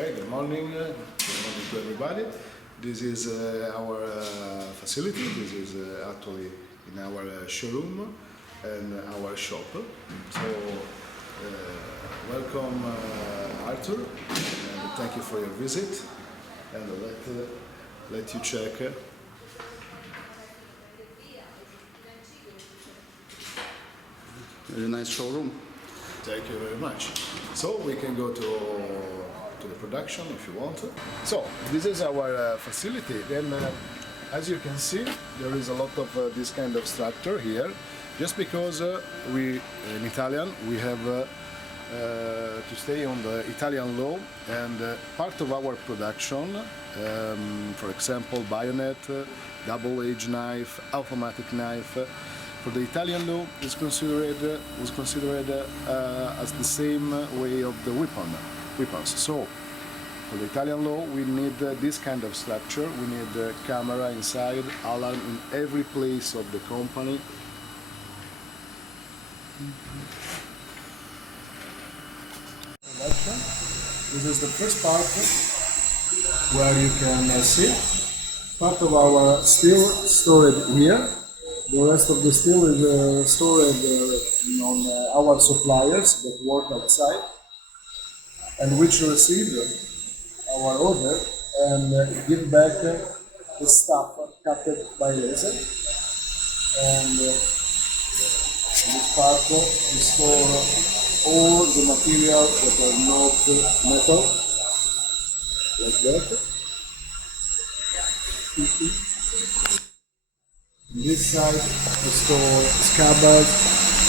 Okay, good morning to everybody. This is our facility. This is actually in our showroom and our shop. So, welcome Arthur, and thank you for your visit. And let you check. Very nice showroom. Thank you very much. So we can go to the production if you want. So this is our facility. Then, as you can see, there is a lot of this kind of structure here, just because we in Italian we have to stay on the Italian law, and part of our production, for example, bayonet, double-edged knife, automatic knife. For the Italian law, is considered as the same way of the weapons. So, for the Italian law, we need this kind of structure. We need a camera inside, alarm in every place of the company. This is the first part where you can see part of our steel stored here. The rest of the steel is stored on our suppliers that work outside and which receive our order and give back the stuff cut by laser. And this part we store all the material that are not metal, like that. On this side we store scabbards,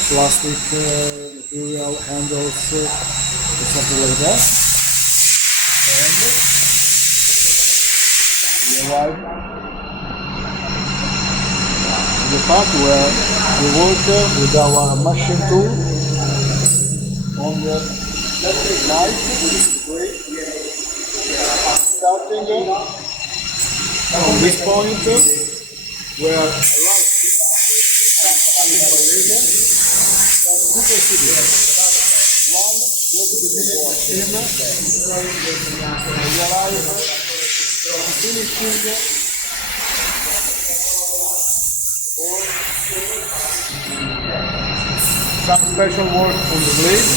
plastic material, handles, and something like that. And we arrive in the part where we work with our machine tool on the knife, which is great. Starting on this point, where a lot super serious. One goes to the milling machine, and realize finishing or some special work on the blade.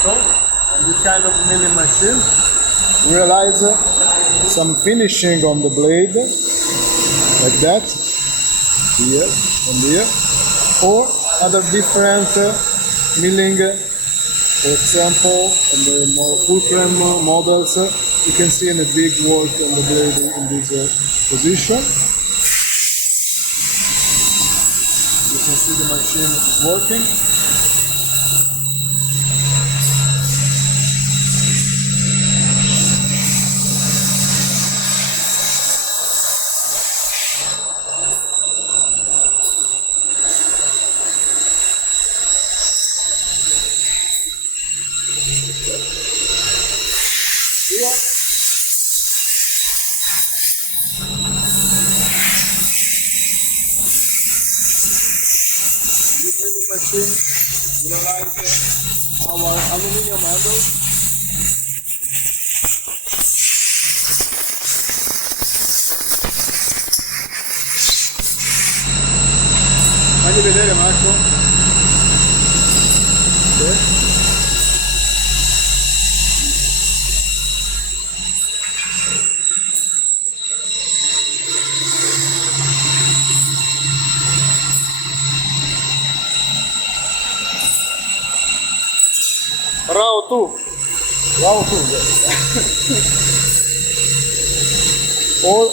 So, on this kind of milling machine, realize some finishing on the blade, like that, here and here, or other different milling. For example, on the more fulcrum models, you can see a big work on the blade in this position. You can see the machine is working. This milling machine realizes our aluminum handle. Fagli vedere, Marco. Okay. Bravo tu! Bravo tu! All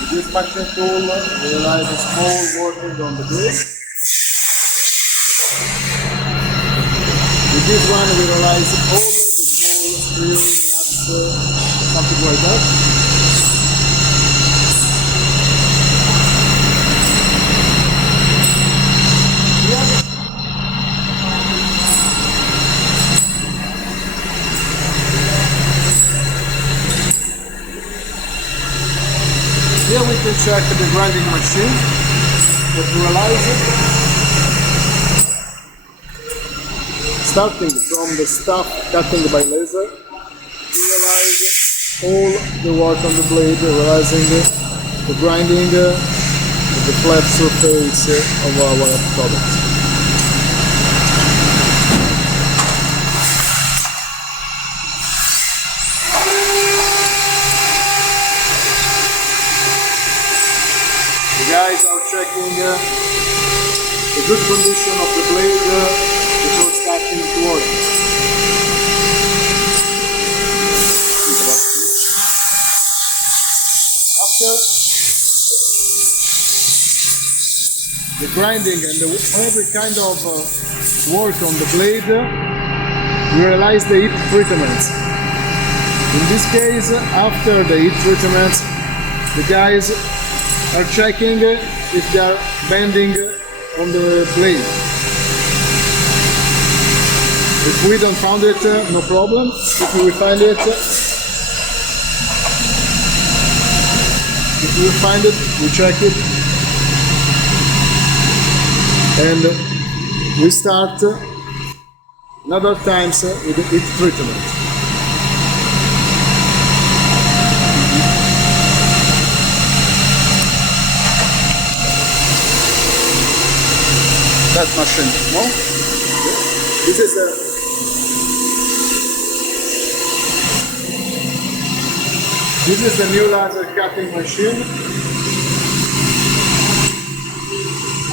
with this machine tool, we realize a small working on the blade. With this one, we realize all the small screw nuts, something like that. can check the grinding machine. But realize it. Starting from the stuff cutting by laser, realize all the work on the blade, realizing the grinding of the flat surface of our product. The guys are checking the good condition of the blade before starting to work. After the grinding and every kind of work on the blade, we realize the heat treatments. In this case, after the heat treatments, the guys are checking if they are bending on the blade. If we don't find it, no problem. If we find it, we check it, and we start another times with the heat treatment. That machine, no? This is the new laser cutting machine.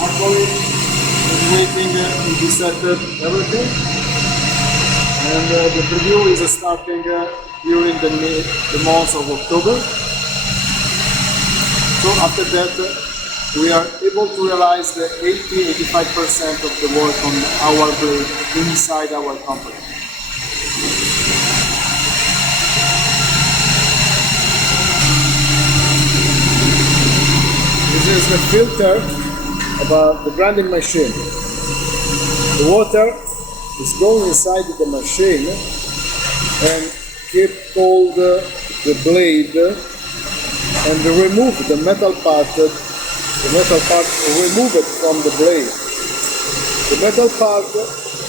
Actually, it's waiting to be set everything, and the preview is starting during the month of October. So after that, we are able to realize the 80-85% of the work on our blade inside our company. This is the filter about the grinding machine. The water is going inside the machine and keep cold the blade and remove the metal part. Remove it from the blade. The metal part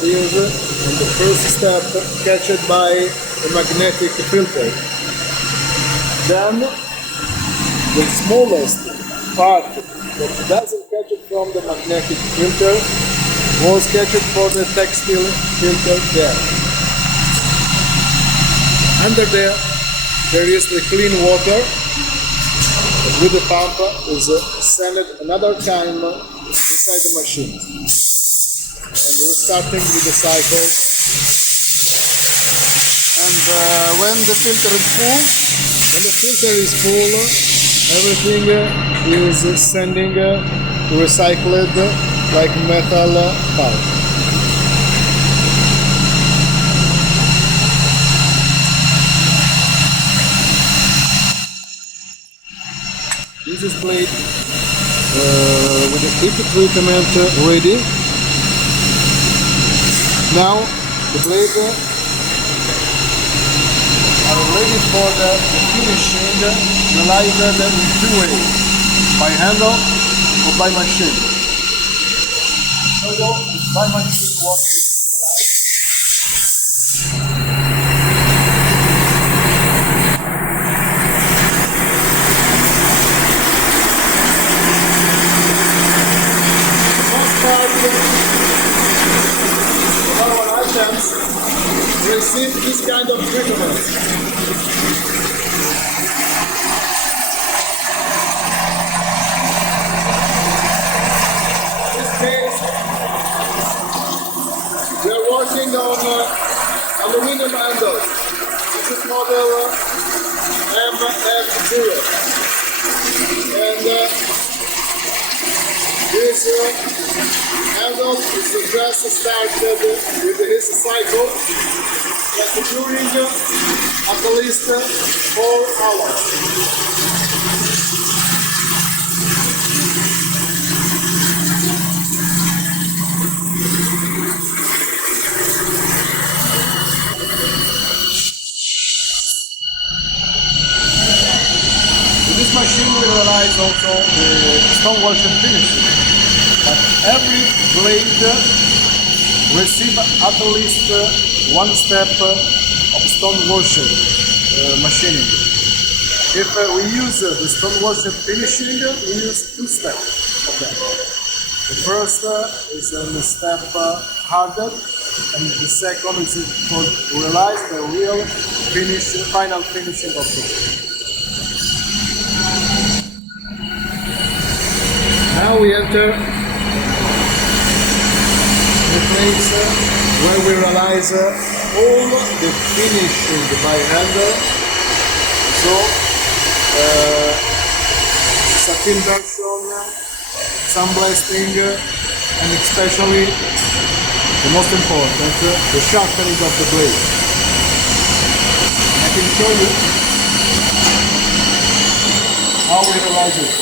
is in the first step catched by a magnetic filter. Then the smallest part that doesn't catch it from the magnetic filter was catched for the textile filter there. Under there is the clean water. With the pump is sent another time inside the machine, and we're starting with the cycle. And when the filter is full, everything is sending recycled like metal part. This is blade with the heat treatment ready. Now the blade are ready for the finishing, realized in two ways, by handle or by machine. So by machine what we receive this kind of treatment. In this case, we are working on aluminum handle. This is model MF0. And this handle is just started with his cycle. During at least 4 hours. This machine will realize also stone washer finishing. But every blade receives at least one step of stone washing machining. If we use the stone washer finishing, we use two steps of that. The first is a step harder, and the second is to realize the real final finishing of the blade. Now we enter the place where we realize all the finishing by hand. So, satin version, sandblasting, and especially the most important, the sharpening of the blade. I can show you how we realize it.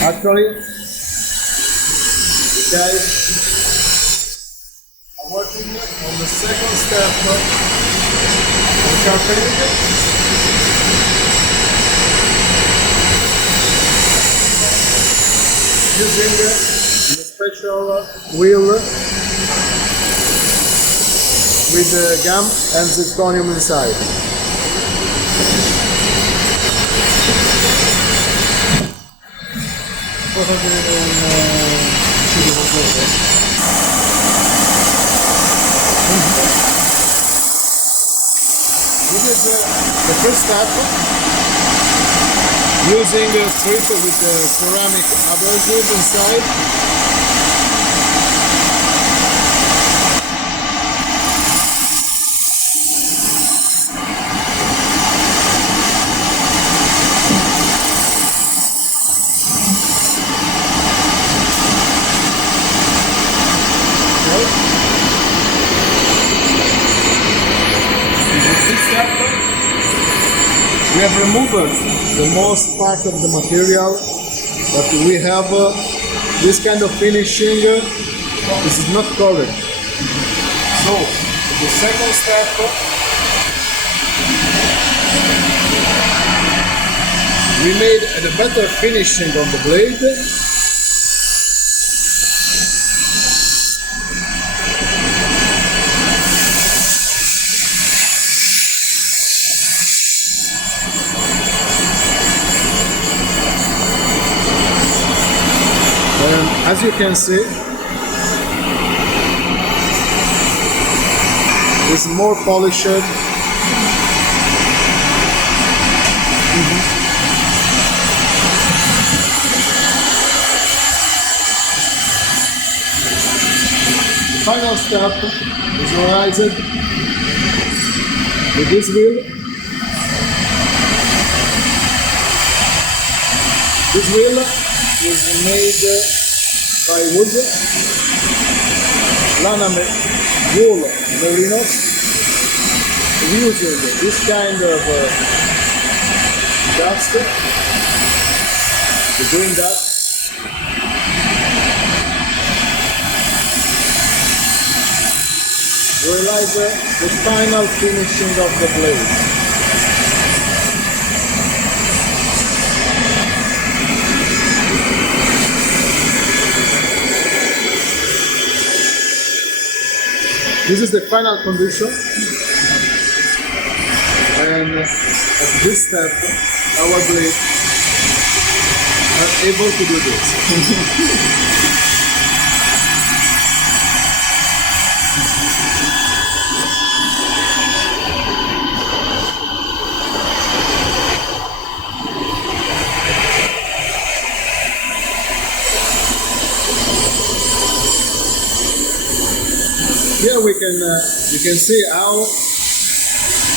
Actually, guys are working on the second step of sharpening. Using a special wheel with gum and zirconium inside. This is the first step, using a strip with ceramic adhesive inside. We have removed the most part of the material, but we have this kind of finishing. This is not correct. So the second step, we made a better finishing on the blade. As you can see, it's more polished. The final step is realized with this wheel. This wheel is made by wood, lana wool merinos, using this kind of dust, the green dust, realize the final finishing of the blade. This is the final condition, and at this step, our blade are able to do this. Here we can you can see how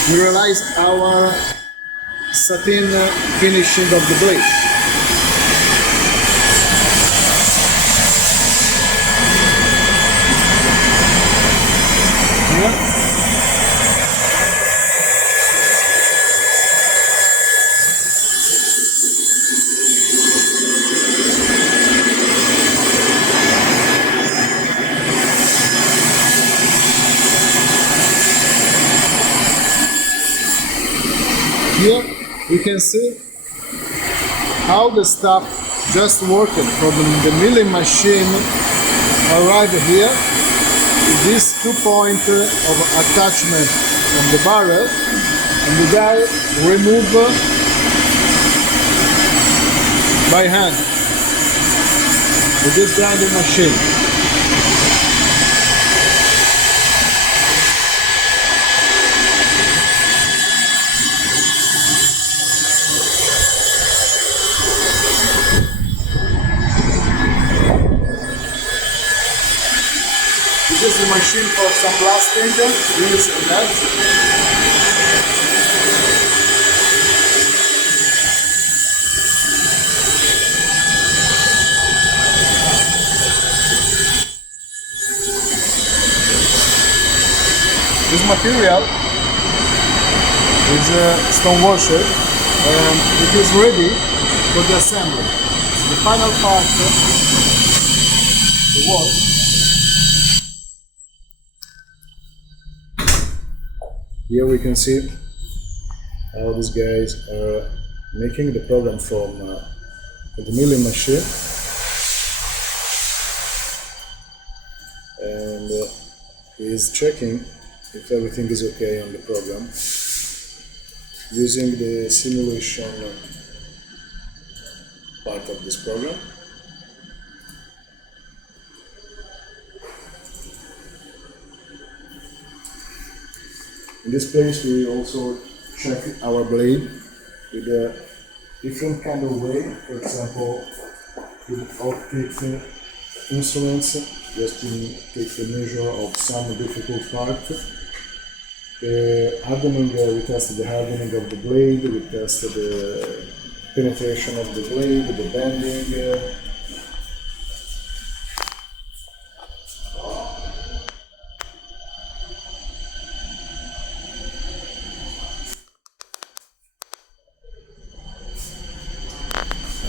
we realize our satin finishing of the blade. you can see how the stuff just working from the milling machine arrived here. This 2-point of attachment from the barrel, and the guy remove by hand with this grinding machine. This is the machine for some blasting. This and that. This material is a stone washer and it is ready for the assembly. The final part, the wall. Here we can see how these guys are making the program from the milling machine, and he is checking if everything is okay on the program using the simulation part of this program. In this place we also check our blade with a different kind of way, for example with optic instruments, just to take the measure of some difficult part. The hardening, we tested the hardening of the blade, we tested the penetration of the blade, the bending.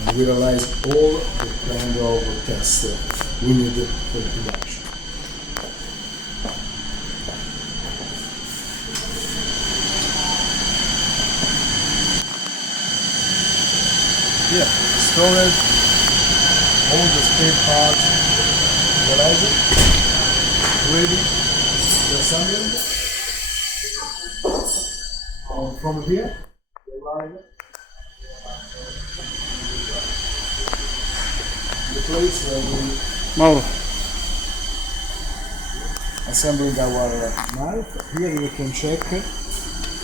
And we realized all the kind of tests we needed for the production. Here, storage, all the spare parts, realize it, ready for assembling. And from here, arrive the place where we Mauro. assembling our knife. Here you can check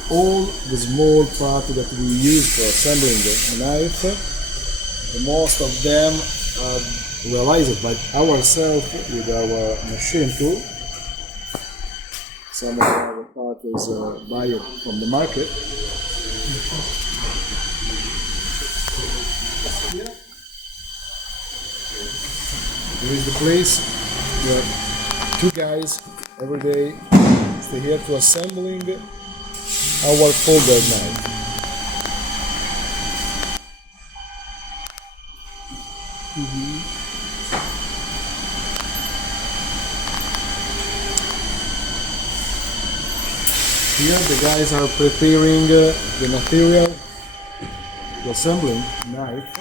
all the small parts that we use for assembling the knife. The most of them are realized by ourselves with our machine tool. Some of our parts is buy it from the market. Here there is the place where two guys every day stay here to assembling our folder knife. Here the guys are preparing the material to assembling knife.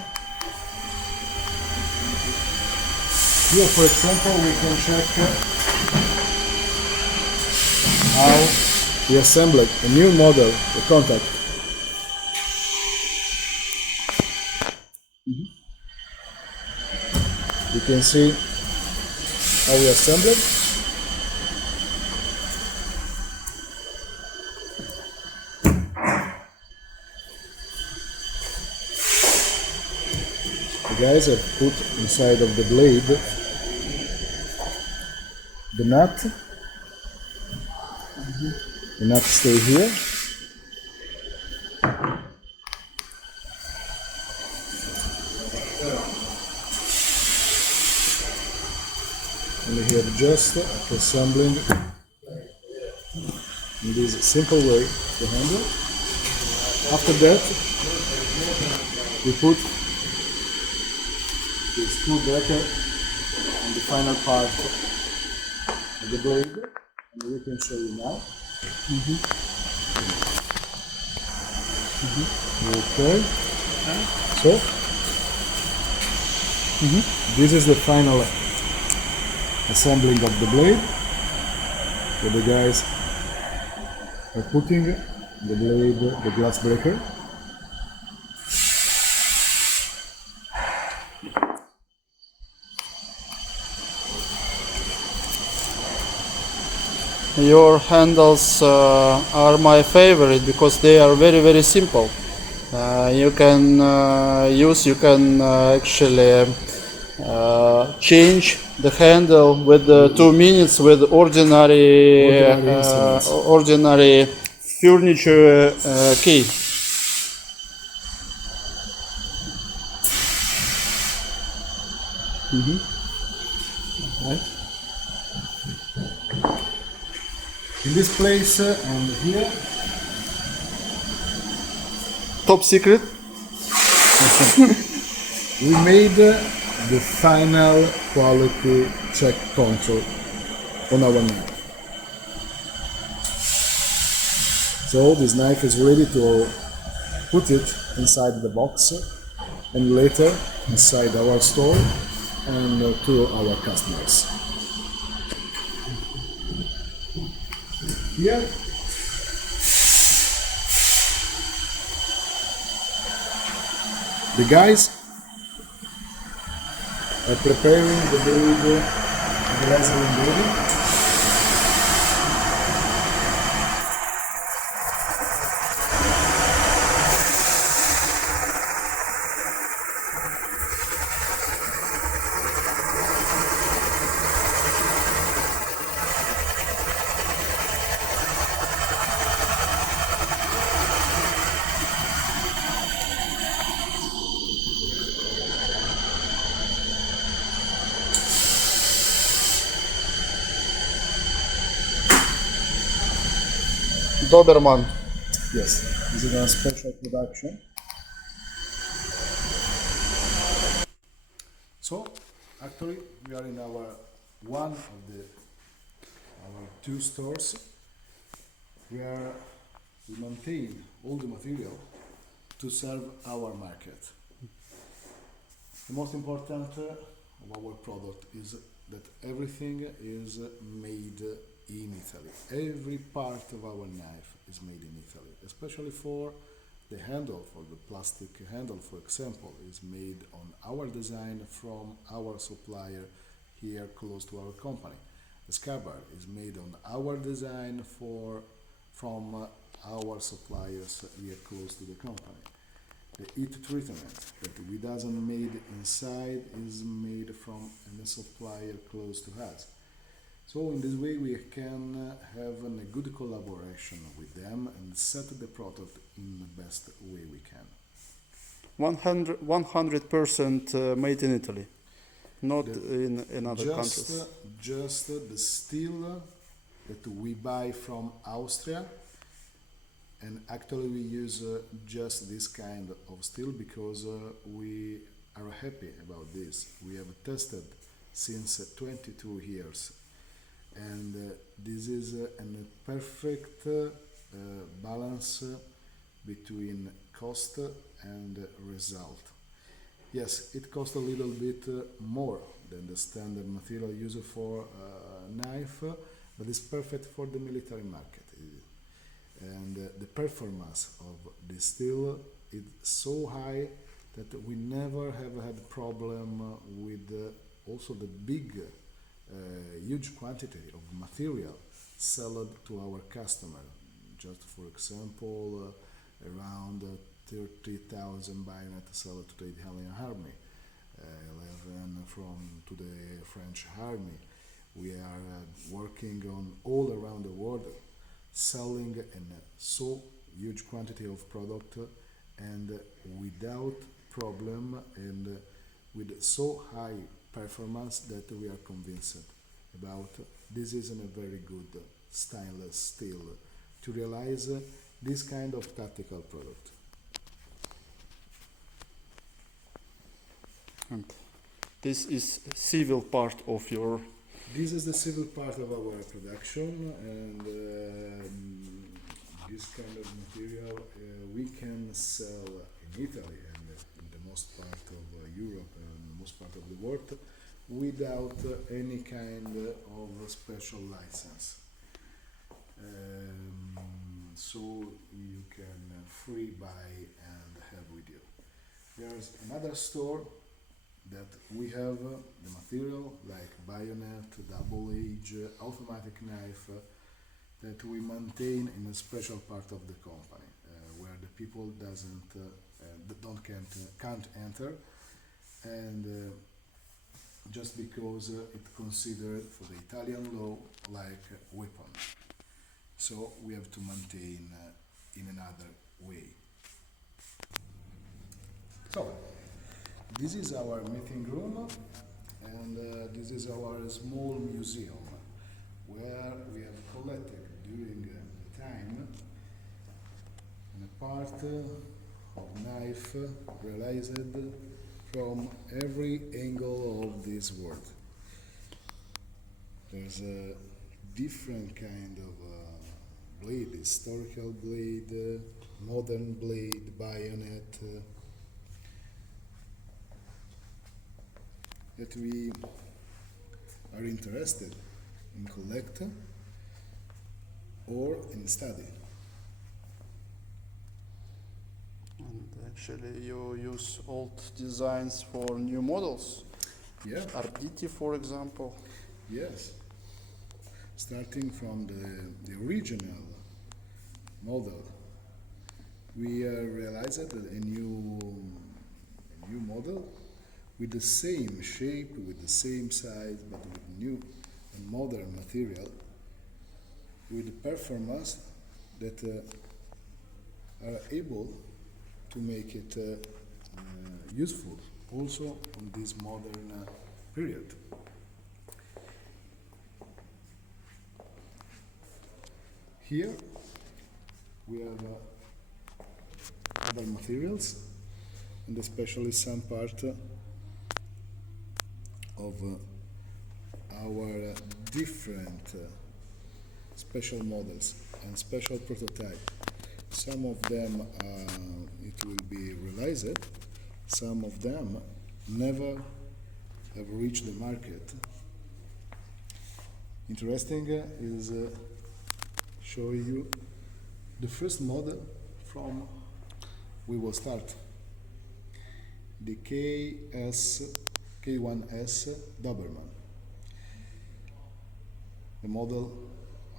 Here, for example, we can check how we assembled a new model, the contact. You can see how we assembled. The guys have put inside of the blade the nut. The nut stay here. And we have just assembling in this simple way the handle. After that, we put the screw breaker on the final part of the blade, and we can show you now. Okay. So this is the final assembling of the blade. Where the guys are putting the blade, the glass breaker. Your handles are my favorite because they are very simple. You can actually change the handle with 2 minutes with ordinary furniture key. Right. In this place and here, Top secret. we made the final quality check control on our knife. So this knife is ready to put it inside the box and later inside our store and to our customers. Here the guys are preparing the blade, the lasering blade. Doberman. Yes, this is a special production. So, actually, we are in our one of our two stores where we maintain all the material to serve our market. The most important of our product is that everything is made in Italy. Every part of our knife is made in Italy, especially for the handle, for the plastic handle, for example, is made on our design from our supplier here close to our company. The scabbard is made on our design from our suppliers here close to the company. The heat treatment that we doesn't made inside is made from a supplier close to us. So in this way we can have a good collaboration with them and set the product in the best way we can. 100% made in Italy, not in other countries. Just the steel that we buy from Austria, and actually we use just this kind of steel because we are happy about this. We have tested since 22 years, and this is a perfect balance between cost and result. Yes, it costs a little bit more than the standard material used for knife, but it's perfect for the military market. And the performance of the steel is so high that we never have had problem with also the big, huge quantity of material sold to our customer. Just for example, around 30,000 bayonets sold to the Italian army, 11 to the French army. We are working on all around the world, selling in so huge quantity of product and without problem and with so high performance that we are convinced about this is a very good stainless steel to realize this kind of tactical product. And this is civil part of your. This is the civil part of our production, and this kind of material we can sell in Italy and in the most part of Europe and most part of the world without any kind of special license. So you can free buy and have with you. There's another store that we have the material like bayonet, double edge, automatic knife that we maintain in a special part of the company where the people can't enter, and just because it's considered for the Italian law like a weapon. So we have to maintain in another way. So this is our meeting room, and this is our small museum where we have collected during the time a part of knife realized from every angle of this world. There's a different kind of blade, historical blade, modern blade, bayonet, that we are interested in collect or in study. And actually you use old designs for new models? Yeah. Arditi, for example? Yes. Starting from the original model, we realized a new model with the same shape, with the same size, but with new and modern material, with performance that are able to make it useful also on this modern period. Here we have other materials, and especially some part of our different special models and special prototype. Some of them it will be realized, some of them never have reached the market. Interesting is show you the first model from we will start, the K1S Doberman, the model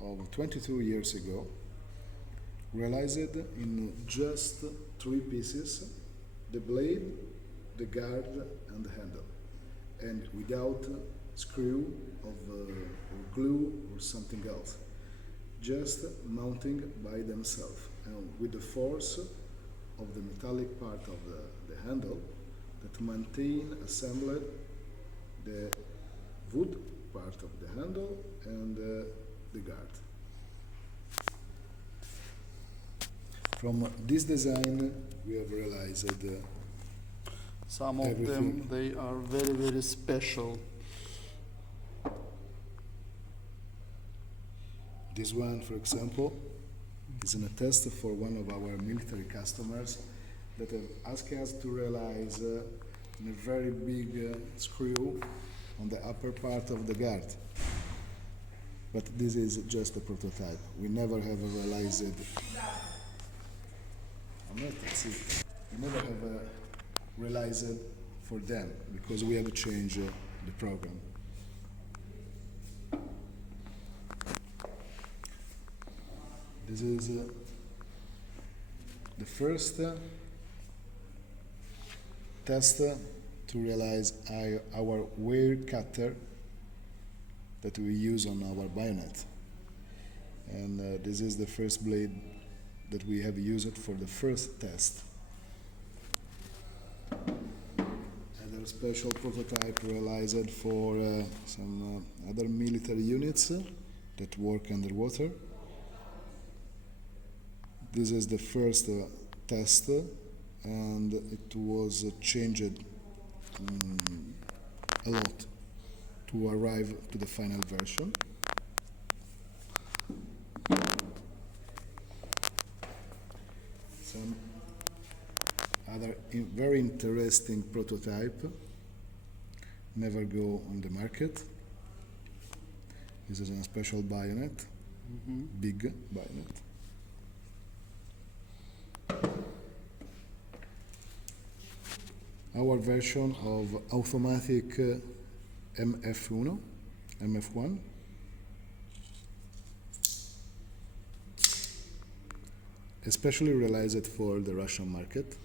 of 22 years ago, realized in just 3 pieces: the blade, the guard and the handle, and without screw of or glue or something else, just mounting by themselves and with the force of the metallic part of the handle that maintain assembled the wood part of the handle and the guard. From this design we have realized some of everything. them, they are very, very special. This one, for example, is in a test for one of our military customers that have asked us to realize a very big screw on the upper part of the guard. But this is just a prototype. We never have realized it. We never have realized it for them because we have changed the program. This is the first test to realize our wire cutter that we use on our bayonet. And this is the first blade that we have used for the first test. Another special prototype realized for some other military units that work underwater. This is the first test, and it was changed a lot to arrive to the final version. some other very interesting prototype. Never go on the market. This is a special bayonet, big bayonet. Our version of automatic MF1, especially realized for the Russian market.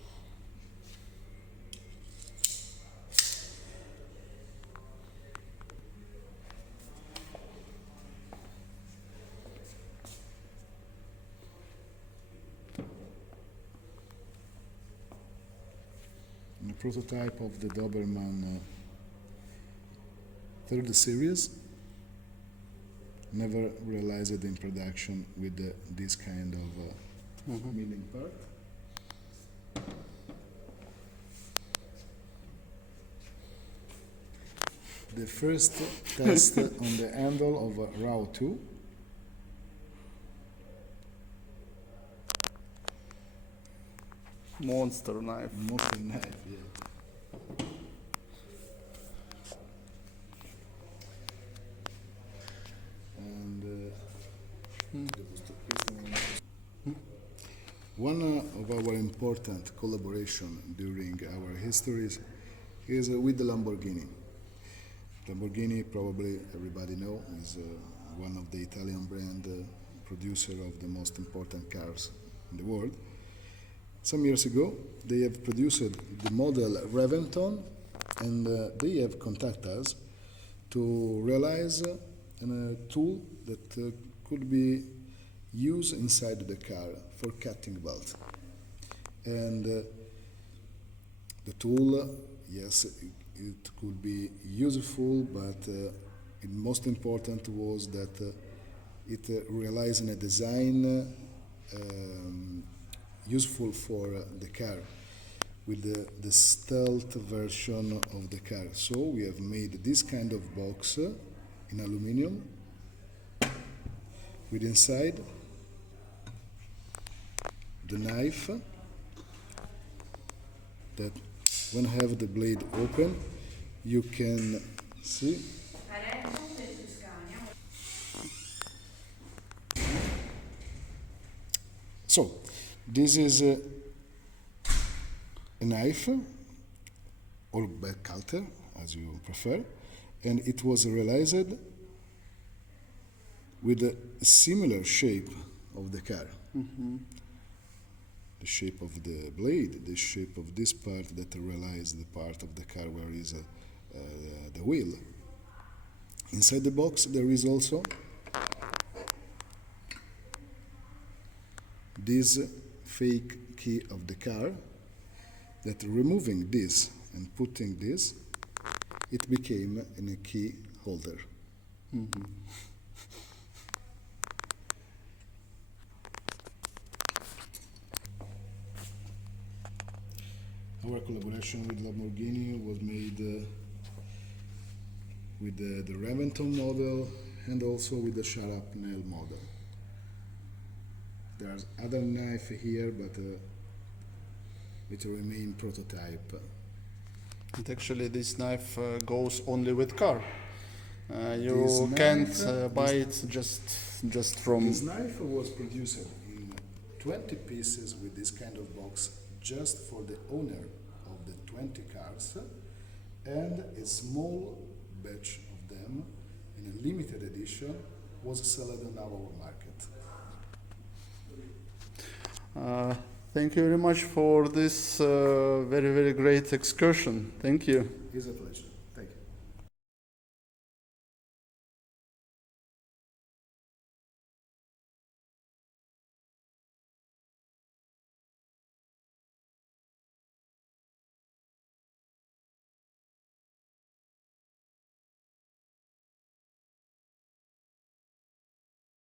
And a prototype of the Doberman third series, never realized in production with this kind of milling part. The first test on the handle of RAW 2. Monster knife. Monster knife, yeah. And one of our important collaboration during our histories is with the Lamborghini. Lamborghini, probably everybody know, is one of the Italian brand producer of the most important cars in the world. Some years ago, they have produced the model Reventon, and they have contacted us to realize a tool that could be used inside the car for cutting bolts. And the tool, yes, it could be useful, but the most important was that it realized a design useful for the car with the stealth version of the car. So we have made this kind of box in aluminum with inside the knife that when have the blade open you can see. So this is a knife or bed cutter as you prefer, and it was realized with a similar shape of the car. The shape of the blade, the shape of this part that realized the part of the car where is the wheel. Inside the box there is also this fake key of the car that removing this and putting this, it became in a key holder. Our collaboration with Lamborghini was made with the Reventon model and also with the Sharapnel model. There's other knife here, but it remain prototype. And actually this knife goes only with car. You This can't knife, buy it just from... This knife was produced in 20 pieces with this kind of box just for the owner of the 20 cars, and a small batch of them in a limited edition was sold on our market. Thank you very much for this very, very great excursion. Thank you. It's a pleasure.